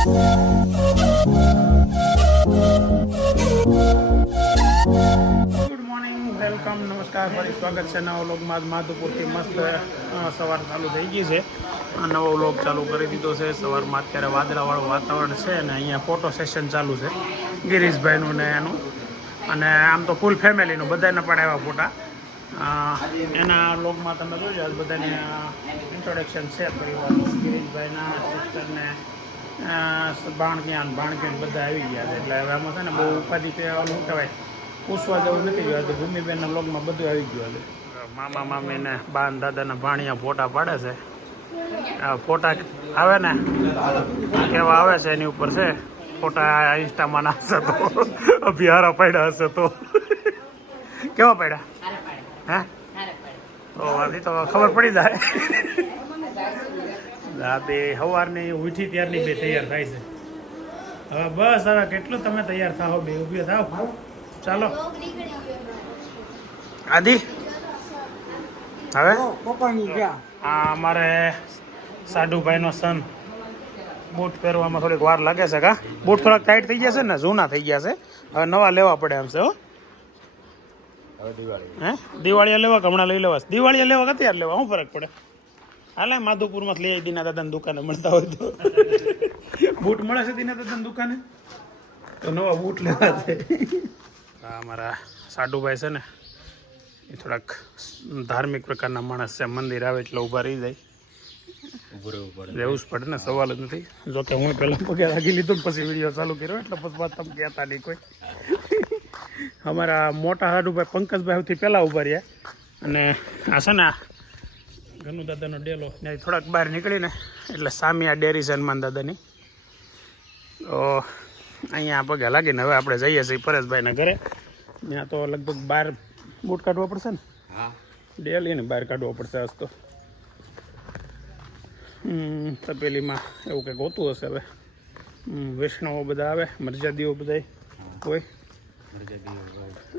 Good morning welcome નમસ્કાર, ફરી સ્વાગત છે નવા વ્લોગમાં. માધુપુરથી મસ્ત સવાર ચાલુ થઈ ગઈ છે. નવો વ્લોગ ચાલુ કરી દીધો છે. સવારમાં અત્યારે વાદળાવાળું વાતાવરણ છે અને અહીંયા ફોટો સેશન ચાલુ છે ગિરીશભાઈનું ને એનું. અને આમ તો ફૂલ ફેમિલીનું બધાને પડાવ્યા ફોટા. એના લોગમાં તમે જોજો આજ બધાને ઇન્ટ્રોડક્શન છે. પરિવારનું, ગિરીશભાઈના સિસ્ટરને ભાણક્યાન ભાણક્યાન બધા આવી ગયા છે. એટલે હવે આમાં છે ને બહુ ઉપાધિ કહેવાનું શું કહેવાય પૂછવા જવું નથી ગયું. હતું ભૂમિબેનના લોગમાં બધું આવી ગયું હતું મામા મામીને બાન દાદાના ભાણિયા ફોટા પાડે છે. આ ફોટા આવે ને? કેવા આવે છે એની ઉપર છે? ફોટા ઇન્સ્ટામાં ના હશે તો અભિહારા પડ્યા હશે તો. કેવા પડ્યા? હે? તો આથી તો ખબર પડી જાય. આ બે સવારની ઉઠી ત્યારની બે તૈયાર થાય છે. હવે બસ હવે કેટલું તમે તૈયાર થાઓ બે ઊભી થાવ ચાલો. આદિ? હવે? આ અમારે સાડુભાઈનો સન બૂટ પહેરવામાં થોડીક વાર લાગે છે કા? બૂટ થોડાક ટાઈટ થઈ ગયા છે ને જૂના થઈ ગયા છે. હવે નવા લેવા પડે એમ છે હો. હે? દિવાળીએ લેવા કે હમણાં લઈ લેવા? દિવાળીએ લેવા કે અત્યારે લેવા? શું ફરક પડે? હાલે માધુપુરમાં લઈ આવી દીના દાદાની દુકાને મળતા હોય તો. બૂટ મળે છે દીના દાદાની દુકાને? તો નવા બૂટ લેવા છે અમારા સાડુભાઈ છે ને એ થોડાક ધાર્મિક પ્રકારના માણસ છે. મંદિર આવે એટલે ઊભા રહી જાય. રહેવું જ પડે ને સવાલ જ નથી. જો કે હું પહેલાં પગે રાખી લીધો પછી વીડિયો ચાલુ કર્યો એટલે પછી વાત તમે કહેતા નહીં કોઈ. અમારા મોટા હાડુભાઈ પંકજભાઈ સૌથી પહેલાં ઊભા રહ્યા. અને આ છે ને આ દાદાનો ડેલો. ને થોડાક બહાર નીકળીને એટલે સામિયા ડેરી છે હનુમાન દાદાની. તો અહીંયા પગે લાગીને હવે આપણે જઈએ છીએ પરેશભાઈના ઘરે. ત્યાં તો લગભગ બાર બૂટ કાઢવો પડશે ને? હા. ડેલીને બહાર કાઢવો પડશે આજ તો. તપેલીમાં એવું કંઈક હોતું હશે હવે. હમ, વૈષ્ણવો બધા આવે મરજાદીઓ બધા હોય.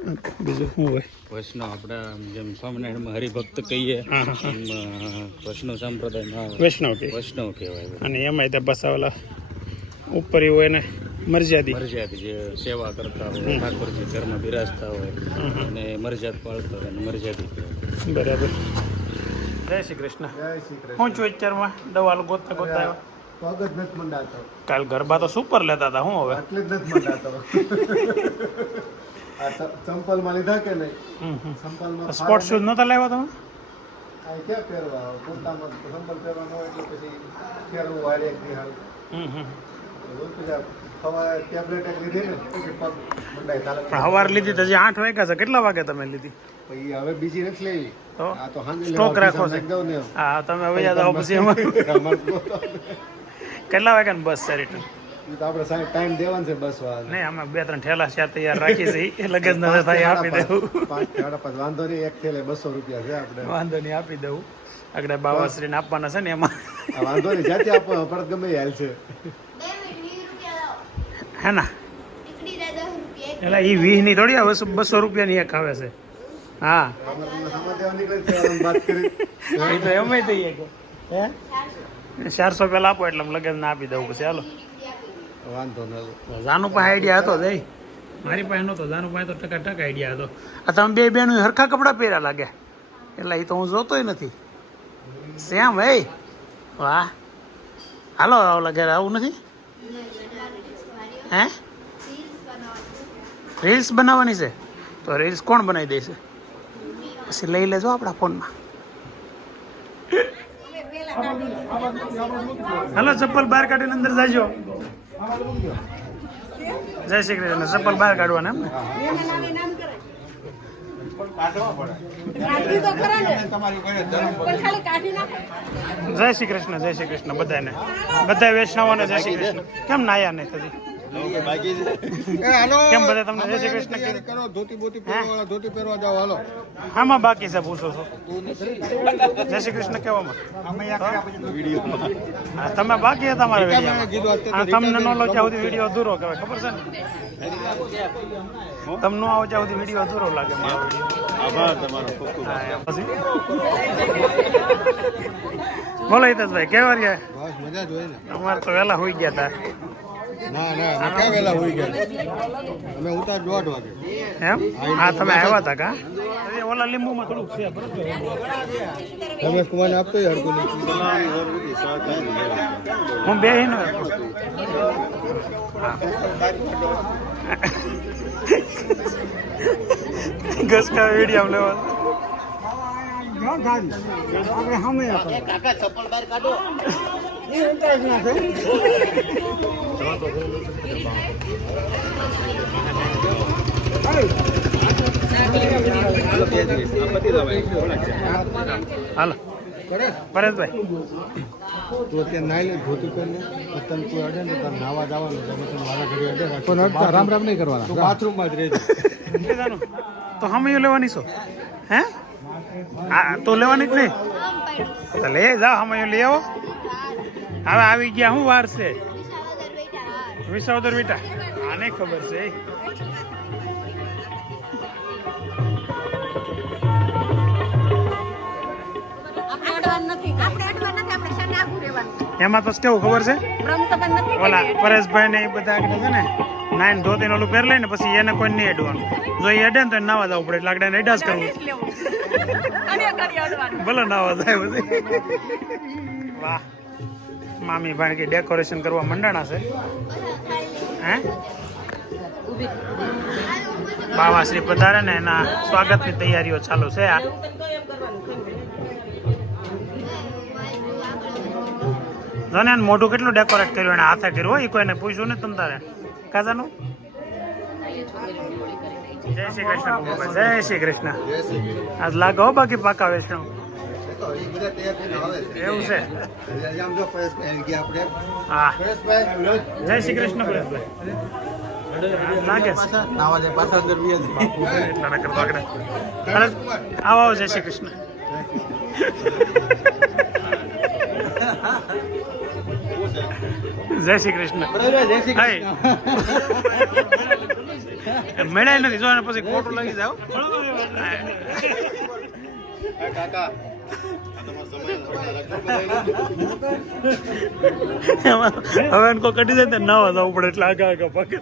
બીજું શું હોય? વૈષ્ણવ આપણા જેમ સ્વામિનારાયણમાં હરિભક્ત કહીએ હા, હા, હા. વૈષ્ણવ સંપ્રદાયમાં વૈષ્ણવ કે વૈષ્ણવ કહેવાય અને એમાંય તે પાછા ઓલા ઉપર હોય ને મરજાદી મરજાદ જે સેવા કરતા હોય ઠાકોરજી ઘરમાં બિરાજતા હોય અને મરજાદ પાળતા હોય અને મરજાદી બરાબર. જય શ્રી કૃષ્ણ. હું છું અત્યારમાં દવા ગોતતા ગોતતા આવ્યો. પગ જ નથી મંડાતો. કાલ ગરબા તો સુપર લેતા હતા હું હવે? એટલે જ નથી મંડાતો. આ ચ- ચંપલમાં લીધા કે નહીં. ચંપલમાં સ્પોર્ટ શૂઝ નહોતા લાવ્યા તમે? આ ક્યાં પહેરવા? કુર્તામાં ચંપલ પહેરવાનું હોય એટલે પછી એક દી હાલ એક લીધી પણ તો આઠ વાગ્યા છે. કેટલા વાગે તમે લીધી? હવે બીજી નથી લેવી. તો? આ તો હાંજે સ્ટોક લેવા રાખો છે. હા તમે હવે યાદ આવો પછી કેટલા વાગ્યાની બસ છે રિટર્ન તો આપણે સાહેબ ટાઈમ દેવાનો છે બસ વાર નહીં અમે બે ત્રણ ઠેલા છે તૈયાર રાખી છે. એ લગેજ ના થાય આપી દઉં પાંચ સાડા પાંચ વાંધો નહીં એક થેલે બસો રૂપિયા છે આપણે. વાંધો નહીં આપી દઉં આગળ બાવાશ્રીને આપવાના છે ને એમાં. વાંધો નહીં જ્યાંથી આપો પરત ગમે એ હાલ છે હે ના. એટલે એ વીસની થોડી આવે બસો રૂપિયાની એક આવે છે. હા. આમાં આમ એ તો એમ થઈએ હે? ચારસો. પેલા આપો એટલે લગ્ન ના આપી દઉં પછી હાલો. વાંધો નહીં જાનું પાસે આઈડિયા હતો જઈ મારી પાસે નહોતો. જાનુ પાસે તો ટકા ટકા આઈડિયા હતો. આ તમે બે બેનું હરખા કપડાં પહેર્યા લાગે. એટલે એ તો હું જોતોય નથી. શ્યામ ભાઈ વાહ. હાલો ઓલા ઘરે આવું નથી? હે? રીલ્સ બનાવવાની છે? તો રીલ્સ કોણ બનાવી દેશે પછી લઈ લેજો આપણા ફોનમાં. હાલો ચપ્પલ બહાર કાઢીને અંદર જાજો. જય શ્રી કૃષ્ણ. ચપ્પલ બહાર કાઢવાના એમ? જય શ્રી કૃષ્ણ જય શ્રી કૃષ્ણ બધાને. બધા વૈષ્ણવોને જય શ્રી કૃષ્ણ. કેમ નાયા નહીં થતી કેમ બધા તમને જય શ્રી કૃષ્ણ કરો ધોતી બોતી પહેરવા ધોતી પહેરવા જાઓ હાલો. આમાં બાકી છે પૂછો છો. જય શ્રી કૃષ્ણ કેવામાં તમે બાકી હતા તમારા તમને ન લો ત્યાં સુધી વીડિયો અધૂરો કહેવાય ખબર છે ને? તમને આવો ત્યાં સુધી વીડિયો અધૂરો લાગે મારો આભાર તમારો ખૂબ ખૂબ બોલો હિતેશભાઈ કેવા રહ્યા? બસ મજા જ અમારે તો વહેલા હોઈ ગયા હતા ના ના ક્યાં હોઈ ગયા. અમે ઉતાર દોઢ વાગે. એમ? હા તમે આવ્યા હતા કા? ઓલા લીંબુમાં થોડુંક છે બરાબર. રમેશ આપતો હરકું હું બે હિનો ઘસકા વીડિયો લેવા હાલો. પરેશભાઈ. તું અત્યારે નાઈ લે ધોતી કરીને તને કોઈ અડે ને તારે નાવા જવાનું છે. પછી મારા ઘરે અડે પણ રામ રામ નહીં કરવાના. બાથરૂમમાં જ રહેજે. તો લેવાની છો? હે? હા તો લેવાની જ નહીં લે જાઓ હમૈયો લઈ આવો. હવે આવી ગયા શું વાર છે? વિસાવદર બેટા. આને ખબર છે. આપણે અડવાનું નથી આપણે અડવાનું નથી આપણે શાને આઘું રહેવાનું. એમાં તો કેવું ખબર છે? ઓલા પરેશભાઈ ને એ બધા છે ને નાઈન ધોતી ઓલું પહેર લઈને પછી એને કોઈ નહીં અડવાનું. જો એ અડે ને તો નવા નાવા જવું પડે એટલે આગળ એડા જ કરવું ભલે નાવા જાય બધી વાહ. મામી ભાઈ કે ડેકોરેશન કરવા મંડાણા છે. હે? બાવા શ્રી પધારે ને એના સ્વાગતની તૈયારીઓ ચાલુ છે. આ જોને મોઢું કેટલું ડેકોરેટ કર્યું, એને હાથે કર્યું હોય કોઈને પૂછ્યું ને તમ તારે? કાજાનું? જય શ્રી કૃષ્ણ ભગવાન. જય શ્રી કૃષ્ણ આજ લાગો હો બાકી પાકા વેચણું એવું છે? હા. જય શ્રી કૃષ્ણ પરેશભાઈ લાગે છે. એટલા ના કરતા આગળ. અરે, આવો આવો જય શ્રી કૃષ્ણ. જય શ્રી કૃષ્ણ. હાય. મળ્યા નથી, જો અને પછી ખોટું લાગી જાવ હવે એને કોઈ કટી જાય નાવા જવું પડે, એટલે આગા આગા પાકે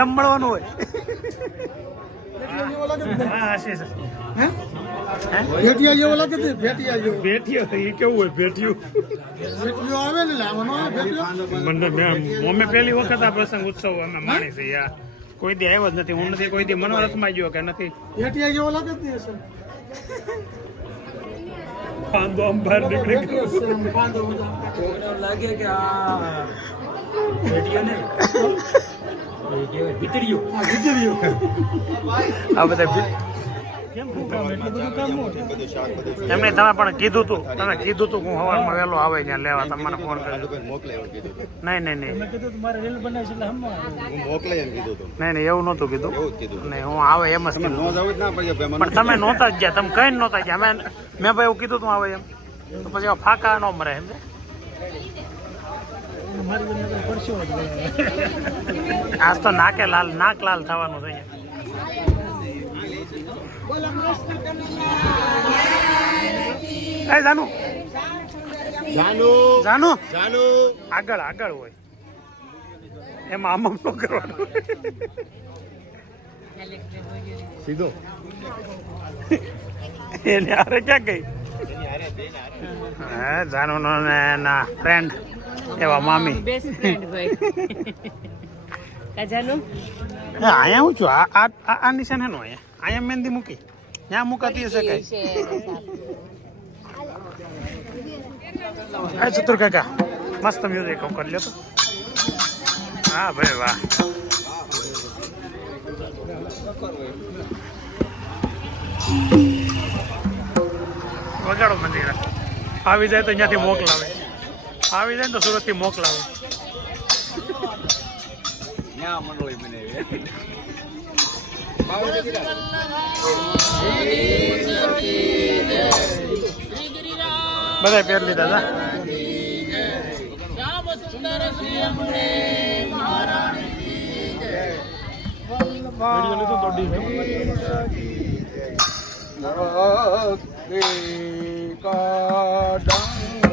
એમ મળવાનું હોય. હા હશે સર ભેટિયા જેવો લાગે છે ભેટિયા જેવો. ભેટીઓ એ કેવું હોય ભેટીયું? ભેટિયો આવે ને લાવવાનો મને મેં અમે પહેલી વખત આ પ્રસંગ ઉત્સવ અમે માણી છે યાર કોઈ દી આવ્યો જ નથી હું નથી કોઈ દી મનોરથમાં ગયો કે નથી. ભેટિયા જેવો લાગે છે ને પાંદો આમ બહાર નીકળી ગયો લાગે કે આ ભેટિયા ને એ કહેવાય ભીતરીઓ આ બધા એમને તમે પણ કીધું તું તમે કીધું તું હું સવારમાં વહેલો આવે ત્યાં લેવા તમને ફોન કર્યો. મોકલાય એવું કીધું નહીં નહીં નહીં. નહીં નહીં એવું નહોતું કીધું. નહીં હું આવે એમ જ પણ તમે નહોતા જ ગયા તમે કઈ નહોતા ગયા. મેં મેં ભાઈ એવું કીધું તું આવે એમ. તો પછી એવા ફાકા ન મરે એમ આજ તો નાકે લાલ નાક લાલ થવાનું છે એ જાનુ. જાનુ. જાનુ. જાનુ. આગળ આગળ હોય. એમાં આમ આમ કરવાનું. સીધો. એને હારે ક્યાં ગઈ? હા જાનુ નો ને ના ફ્રેન્ડ એવા મામી બેસ્ટ ફ્રેન્ડ ભાઈ કાજાનું એ અહીંયા હું છું આ આ આ- આ નિશાન હેનું અહીંયા અહીંયા મહેંદી મૂકી ત્યાં મુકાતી હશે કઈ હા ચતુર કાકા મસ્ત મ્યુઝિક કરી લ્યો તો હા ભાઈ વાહ વગાડો મંદિર આવી જાય તો અહીંયાથી મોકલાવે આવી જાય ને તો સુરતથી મોકલાવે. ન્યા મંડળી બનાવી. બધા પેર લીધા હતા વીડિયો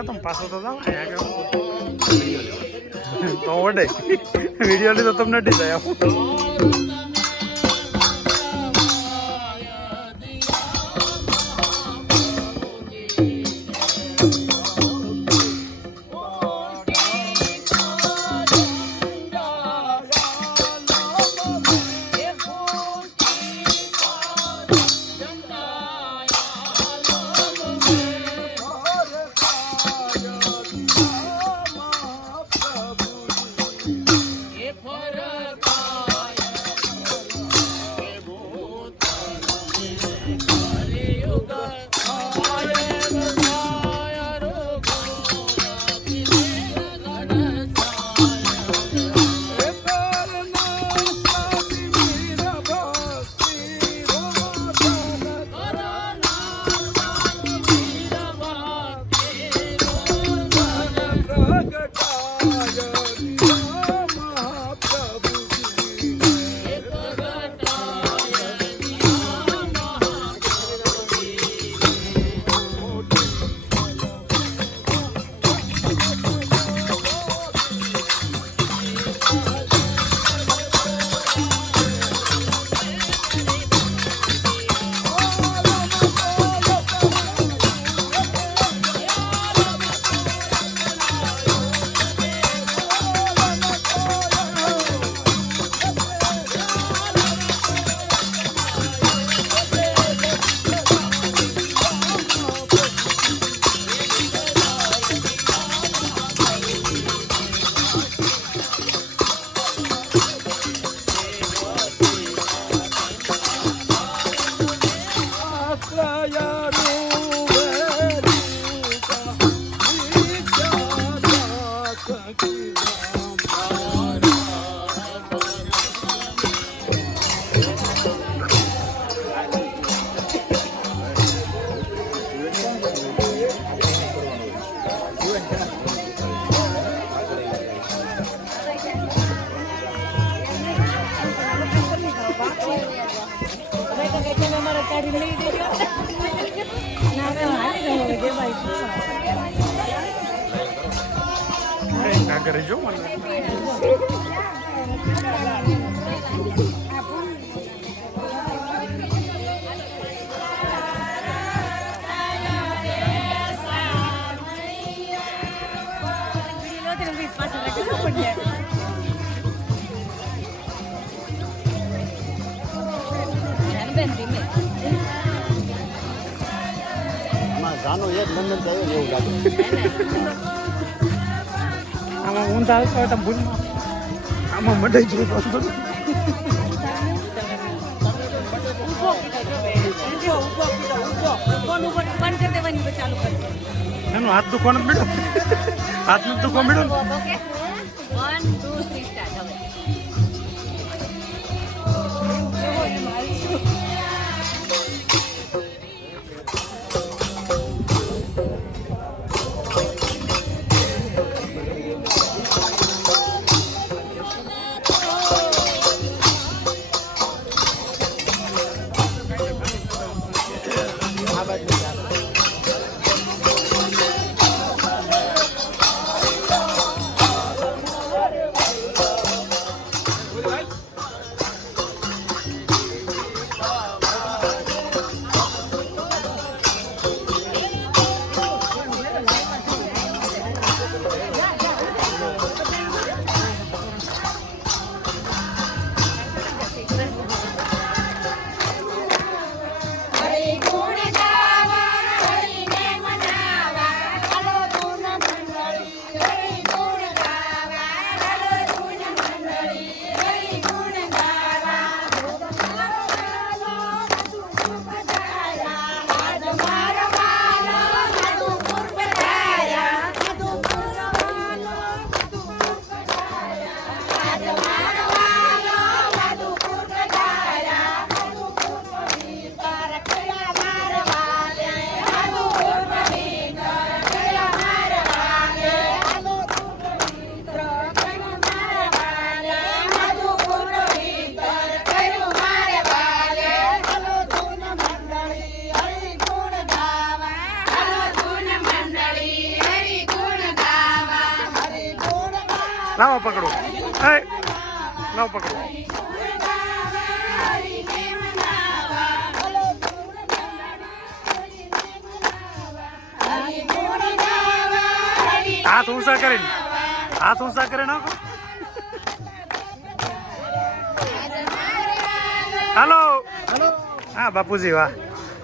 લીધો તો ડી જા તમે પાછો તો જાઓ તો ઓડે. વીડિયો લીધો તમને અડી જાય જાનો એક લંડન થયો એવું લાગે આમાં ઊંધા આવતો હોય તો ભૂલ આમાં મડાઈ જાય પાછો બંધ કરી દેવાની ચાલુ કરી એનો હાથ દુખવાનો મેળો. હાથનું દુખવા મેળો વન ટુ થ્રી સ્ટાર્ટ હવે. લાવો પકડો. લાવો પકડો. હાથ ઊંચા કરીને હાથ ઊંચા કરી નાખો. હાલો. હા બાપુજી વાહ.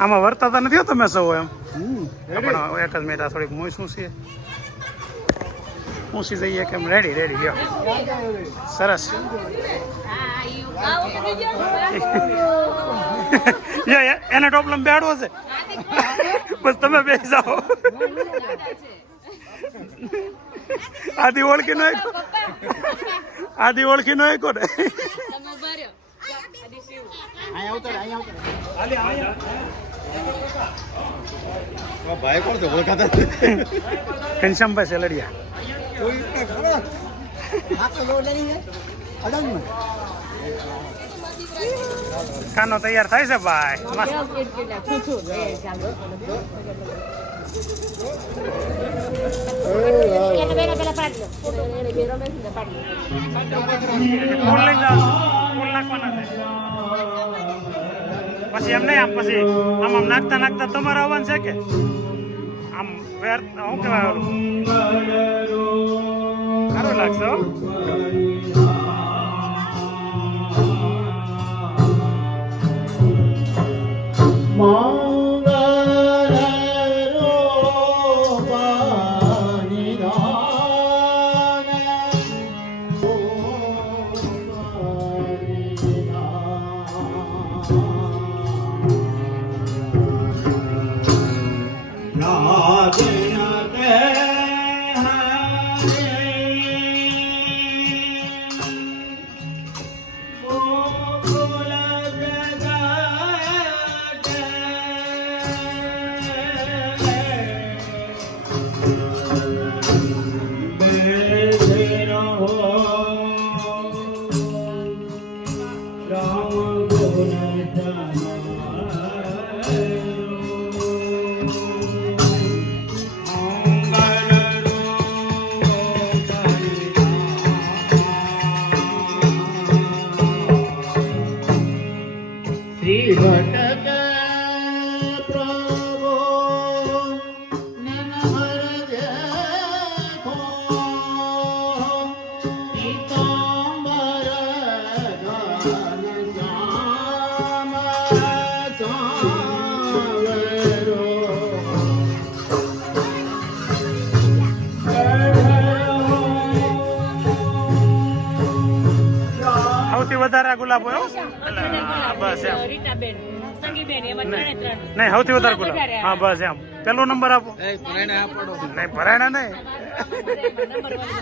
આમાં વર્તાતા નથી હો તમે સૌ એમ? પણ એક જ મિનિટ આ થોડીક મોઈ શું છે? ઊંચી જઈએ કેમ રેડી રેડી ગયો સરસ. એને ટોપલમ બેડવો છે. બસ તમે બે જાઓ. આદિ ઓળખી નો આદિ ઓળખી નો ને. ભાઈ કોણ છે? ઓળખાતા ઘનશ્યામભાઈ સેલડિયા. કોઈ ખરો? આ તો લો લઈ છે અડંગ કાનો તૈયાર થાય છે ભાઈ. પછી એમ નહીં, આમ પછી આમ આમ નાખતા નાખતા તમારે આવવાનું છે કે? આમ વેર શું કહેવાય ઓલું? સારું લાગશે વધારે આ ગુલાબ હો. હા, બસ એમ રીટાબેન નહીં સૌથી વધારે ગુલાબ. હા બસ એમ પેલો નંબર આપો નહીં ભરાયણા નહીં નંબર વન